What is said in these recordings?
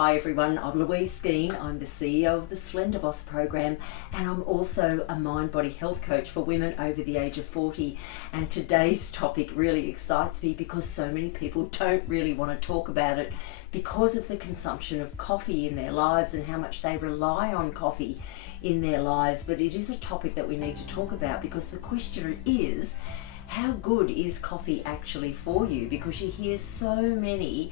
Hi everyone, I'm Louise Skeen. I'm the CEO of the Slender Boss program, and I'm also a mind-body health coach for women over the age of 40. And today's topic really excites me because so many people don't really want to talk about it because of the consumption of coffee in their lives and how much they rely on coffee in their lives. But it is a topic that we need to talk about because the question is, how good is coffee actually for you? Because you hear so many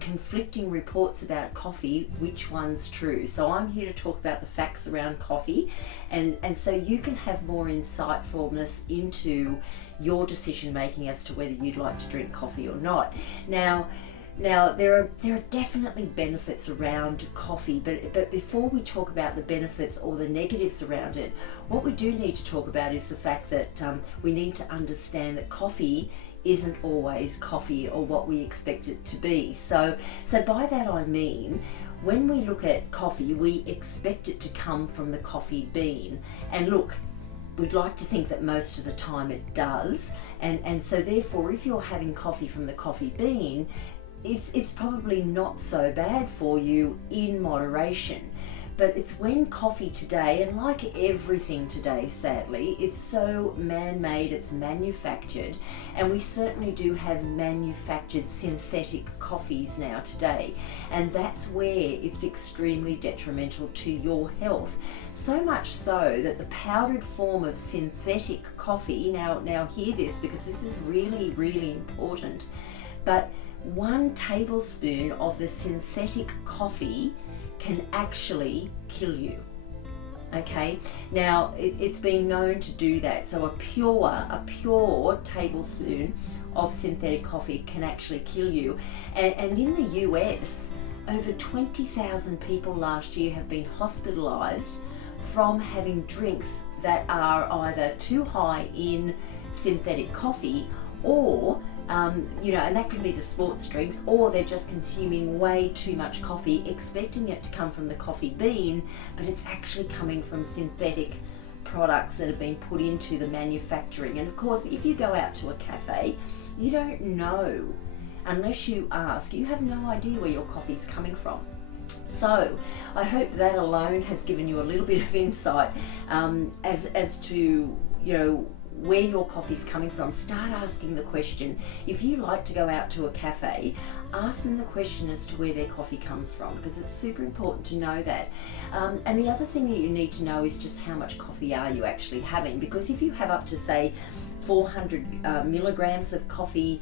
conflicting reports about coffee, which one's true? So I'm here to talk about the facts around coffee, and so you can have more insightfulness into your decision making as to whether you'd like to drink coffee or not. Now there are definitely benefits around coffee, but before we talk about the benefits or the negatives around it, what we do need to talk about is the fact that we need to understand that coffee isn't always coffee or what we expect it to be. So by that I mean, when we look at coffee, we expect it to come from the coffee bean. And look, we'd like to think that most of the time it does. And so therefore, if you're having coffee from the coffee bean, it's probably not so bad for you in moderation. But it's when coffee today, and like everything today sadly, it's so man-made, it's manufactured, and we certainly do have manufactured synthetic coffees now today, and that's where it's extremely detrimental to your health. So much so that the powdered form of synthetic coffee, now hear this because this is really, really important, but 1 tablespoon of the synthetic coffee can actually kill you. Okay, now it's been known to do that. So a pure tablespoon of synthetic coffee can actually kill you. And in the US, over 20,000 people last year have been hospitalized from having drinks that are either too high in synthetic coffee or and that can be the sports drinks, or they're just consuming way too much coffee, expecting it to come from the coffee bean, but it's actually coming from synthetic products that have been put into the manufacturing. And of course, if you go out to a cafe, you don't know unless you ask. You have no idea where your coffee's coming from. So I hope that alone has given you a little bit of insight as to where your coffee's coming from. Start asking the question. If you like to go out to a cafe, ask them the question as to where their coffee comes from, because it's super important to know that. And the other thing that you need to know is just how much coffee are you actually having, because if you have up to say 400 milligrams of coffee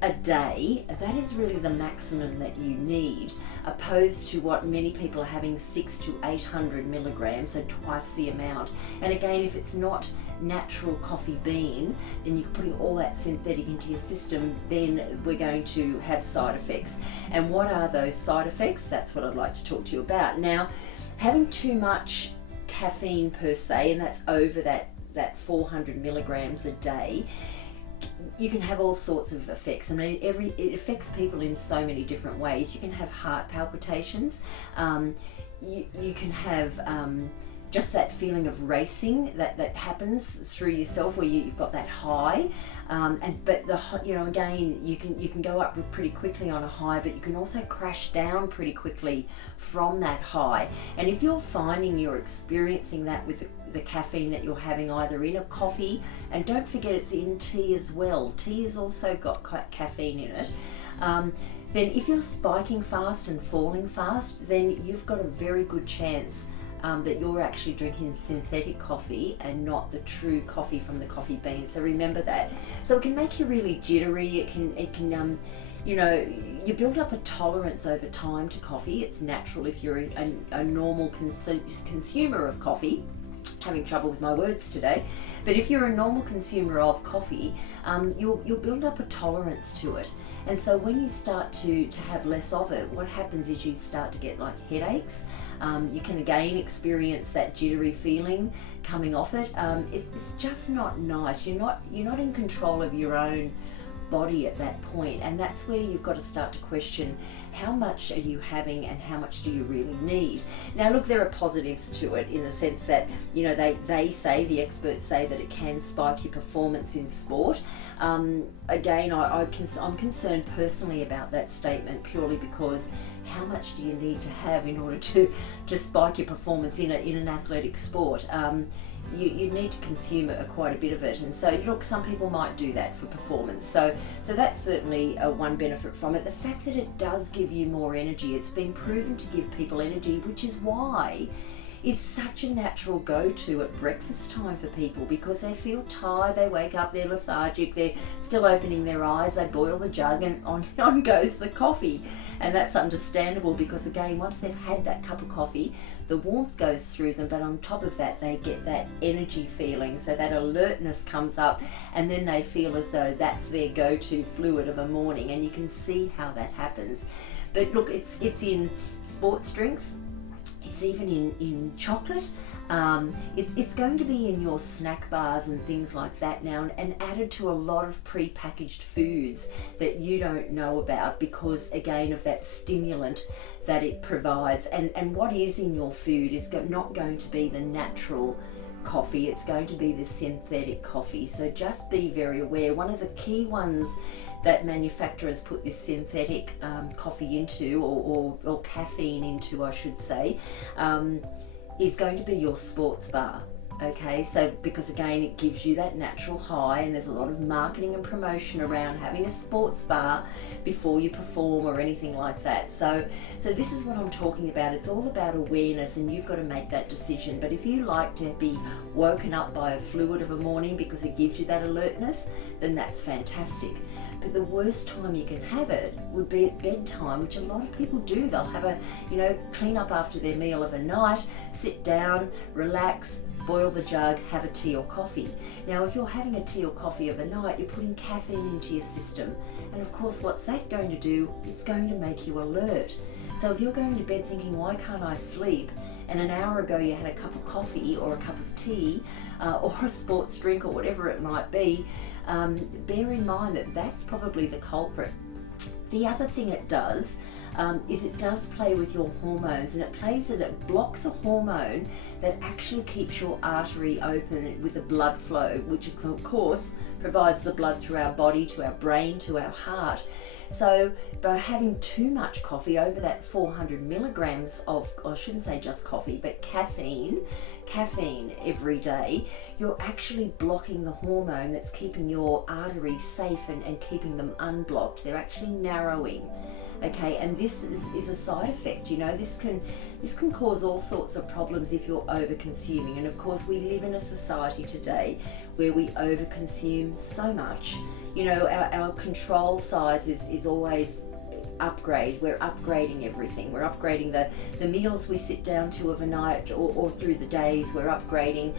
a day, that is really the maximum that you need, opposed to what many people are having, 600 to 800 milligrams, so twice the amount. And again, if it's not natural coffee bean, then you're putting all that synthetic into your system, then we're going to have side effects. And what are those side effects? That's what I'd like to talk to you about. Now, having too much caffeine per se, and that's over that 400 milligrams a day, you can have all sorts of effects. I mean, it affects people in so many different ways. You can have heart palpitations. You can have just that feeling of racing that happens through yourself, where you've got that high, but again, you can go up pretty quickly on a high, but you can also crash down pretty quickly from that high. And if you're finding you're experiencing that with the caffeine that you're having either in a coffee, and don't forget it's in tea as well. Tea has also got caffeine in it. Then if you're spiking fast and falling fast, then you've got a very good chance that you're actually drinking synthetic coffee and not the true coffee from the coffee bean. So remember that. So it can make you really jittery. It can you build up a tolerance over time to coffee. It's natural if you're a normal consumer of coffee. Having trouble with my words today, but if you're a normal consumer of coffee, you'll build up a tolerance to it. And so when you start to have less of it, what happens is you start to get like headaches. You can again experience that jittery feeling coming off it. It's just not nice. You're not in control of your own body at that point, and that's where you've got to start to question how much are you having and how much do you really need. Now look, there are positives to it in the sense that, you know, they say, the experts say that it can spike your performance in sport. Again, I'm concerned personally about that statement, purely because how much do you need to have in order to spike your performance in an athletic sport? You need to consume quite a bit of it, and so look, some people might do that for performance, so that's certainly one benefit from it. The fact that it does give you more energy, it's been proven to give people energy, which is why it's such a natural go-to at breakfast time for people, because they feel tired, they wake up, they're lethargic, they're still opening their eyes, they boil the jug and on goes the coffee. And that's understandable, because again, once they've had that cup of coffee, the warmth goes through them, but on top of that, they get that energy feeling, so that alertness comes up, and then they feel as though that's their go-to fluid of a morning, and you can see how that happens. But look, it's in sports drinks, it's even in chocolate, it's going to be in your snack bars and things like that now, and added to a lot of pre-packaged foods that you don't know about, because again of that stimulant that it provides. And what is in your food is not going to be the natural coffee, it's going to be the synthetic coffee. So just be very aware. One of the key ones that manufacturers put this synthetic coffee into, or caffeine into, I should say, is going to be your sports bar. Okay, so because again, it gives you that natural high, and there's a lot of marketing and promotion around having a sports bar before you perform or anything like that. So this is what I'm talking about. It's all about awareness, and you've got to make that decision. But if you like to be woken up by a fluid of a morning because it gives you that alertness, then that's fantastic. But the worst time you can have it would be at bedtime, which a lot of people do. They'll have a, clean up after their meal of a night, sit down, relax, boil the jug, have a tea or coffee. Now, if you're having a tea or coffee of a night, you're putting caffeine into your system. And of course, what's that going to do? It's going to make you alert. So if you're going to bed thinking, why can't I sleep? And an hour ago you had a cup of coffee or a cup of tea or a sports drink or whatever it might be, bear in mind that that's probably the culprit. The other thing it does is it does play with your hormones, and it blocks a hormone that actually keeps your artery open with the blood flow, which of course provides the blood through our body to our brain to our heart. So by having too much coffee, over that 400 milligrams of, I shouldn't say just coffee, but caffeine every day, you're actually blocking the hormone that's keeping your arteries safe and keeping them unblocked. They're actually narrowing. Okay, and this is a side effect. This can cause all sorts of problems if you're over consuming. And of course, we live in a society today where we over consume so much. Our control size is always upgrade. We're upgrading everything. We're upgrading the meals we sit down to of a night or through the days. We're upgrading,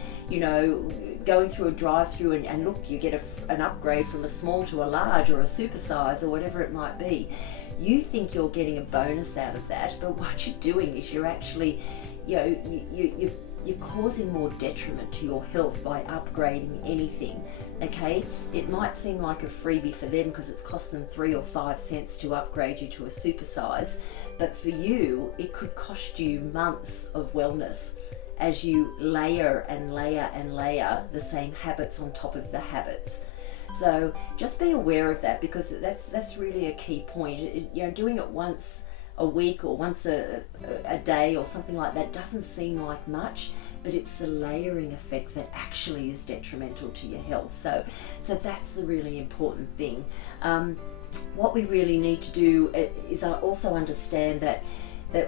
going through a drive-through and look, you get an upgrade from a small to a large or a supersize or whatever it might be. You think you're getting a bonus out of that, but what you're doing is you're actually, you're causing more detriment to your health by upgrading anything. Okay, it might seem like a freebie for them because it's cost them 3 or 5 cents to upgrade you to a supersize, but for you it could cost you months of wellness as you layer and layer and layer the same habits on top of the habits. So just be aware of that, because that's really a key point. Doing it once a week or once a day or something like that doesn't seem like much, but it's the layering effect that actually is detrimental to your health. So that's the really important thing. What we really need to do is also understand that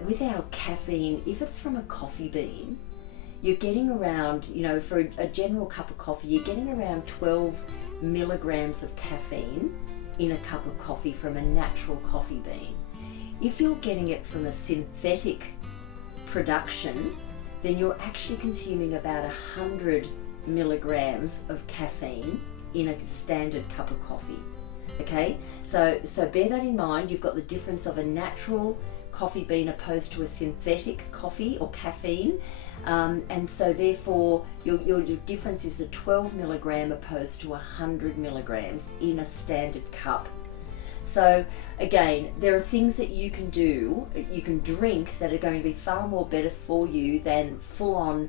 with our caffeine, if it's from a coffee bean, you're getting around, for a general cup of coffee, you're getting around 12 milligrams of caffeine in a cup of coffee from a natural coffee bean. If you're getting it from a synthetic production, then you're actually consuming about 100 milligrams of caffeine in a standard cup of coffee. Okay, so bear that in mind. You've got the difference of a natural coffee bean opposed to a synthetic coffee or caffeine. And so therefore your difference is a 12 milligram opposed to 100 milligrams in a standard cup. So again, there are things that you can do, you can drink that are going to be far more better for you than full-on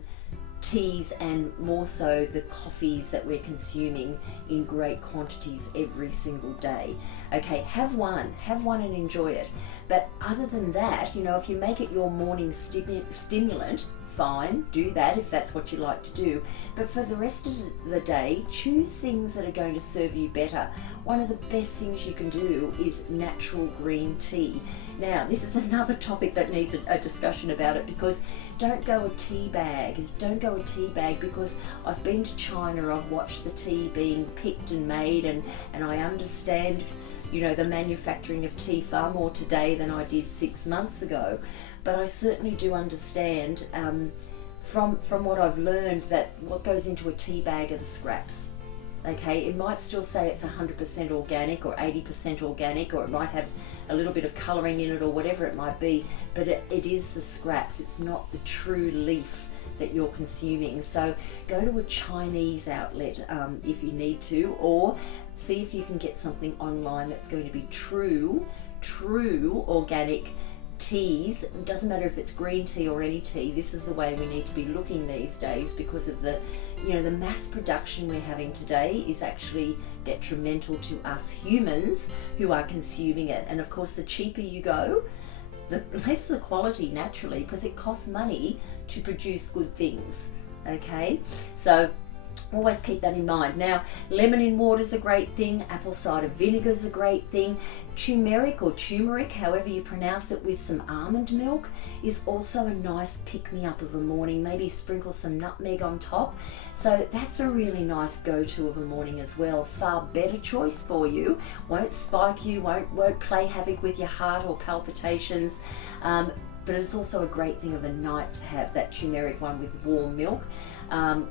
teas and more so the coffees that we're consuming in great quantities every single day. Okay, have one and enjoy it. But other than that, you know, if you make it your morning stimulant, fine, do that if that's what you like to do. But for the rest of the day, choose things that are going to serve you better. One of the best things you can do is natural green tea. Now, this is another topic that needs a discussion about it, because don't go a tea bag. Don't go a tea bag, because I've been to China, I've watched the tea being picked and made, and I understand, you know, the manufacturing of tea far more today than I did 6 months ago. But I certainly do understand from what I've learned that what goes into a tea bag are the scraps. Okay, it might still say it's 100% organic or 80% organic, or it might have a little bit of colouring in it or whatever it might be, but it is the scraps. It's not the true leaf that you're consuming. So go to a Chinese outlet if you need to, or see if you can get something online that's going to be true organic teas. It doesn't matter if it's green tea or any tea. This is the way we need to be looking these days, because of the, you know, the mass production we're having today is actually detrimental to us humans who are consuming it. And of course, the cheaper you go, the less the quality, naturally, because it costs money to produce good things. Okay, so always keep that in mind. Now, lemon in water is a great thing. Apple cider vinegar is a great thing. Turmeric or turmeric, however you pronounce it, with some almond milk is also a nice pick-me-up of a morning. Maybe sprinkle some nutmeg on top. So that's a really nice go-to of a morning as well. Far better choice for you. Won't spike you, won't play havoc with your heart or palpitations. But it's also a great thing of a night to have that turmeric one with warm milk,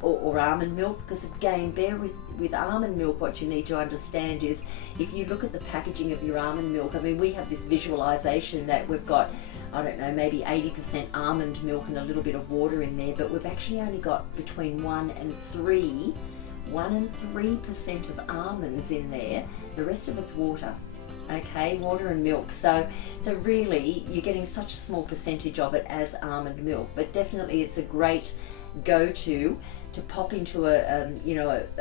or almond milk, because again, with almond milk, what you need to understand is, if you look at the packaging of your almond milk, I mean, we have this visualization that we've got, I don't know, maybe 80% almond milk and a little bit of water in there, but we've actually only got between 1 and 3% of almonds in there. The rest of it's water. Okay, water and milk. So really, you're getting such a small percentage of it as almond milk, but definitely it's a great go-to to pop into a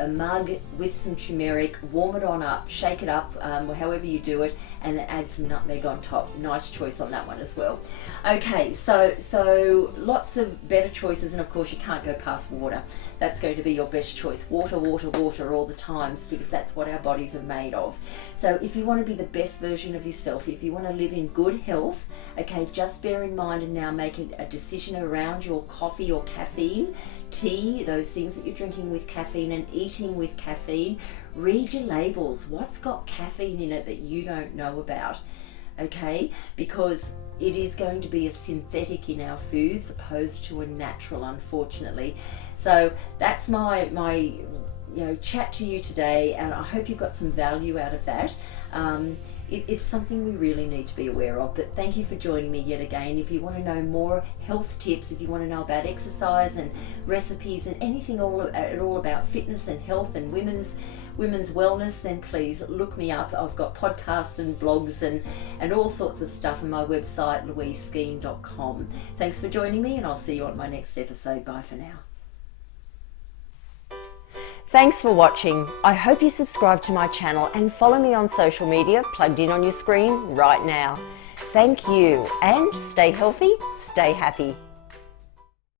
mug with some turmeric, warm it on up, shake it up, however you do it, and then add some nutmeg on top. Nice choice on that one as well. Okay, so lots of better choices, and of course you can't go past water. That's going to be your best choice. Water, water, water all the time, because that's what our bodies are made of. So if you want to be the best version of yourself, if you want to live in good health, okay, just bear in mind and now make a decision around your coffee or caffeine, tea, those things that you're drinking with caffeine and eating with caffeine. Read your labels. What's got caffeine in it that you don't know about? Okay, because it is going to be a synthetic in our foods opposed to a natural, unfortunately. So that's my chat to you today, and I hope you got some value out of that. It's something we really need to be aware of. But thank you for joining me yet again. If you want to know more health tips, if you want to know about exercise and recipes and anything at all about fitness and health and women's wellness, then please look me up. I've got podcasts and blogs and all sorts of stuff on my website, louiseskeen.com. Thanks for joining me, and I'll see you on my next episode. Bye for now. Thanks for watching. I hope you subscribe to my channel and follow me on social media plugged in on your screen right now. Thank you, and stay healthy, stay happy.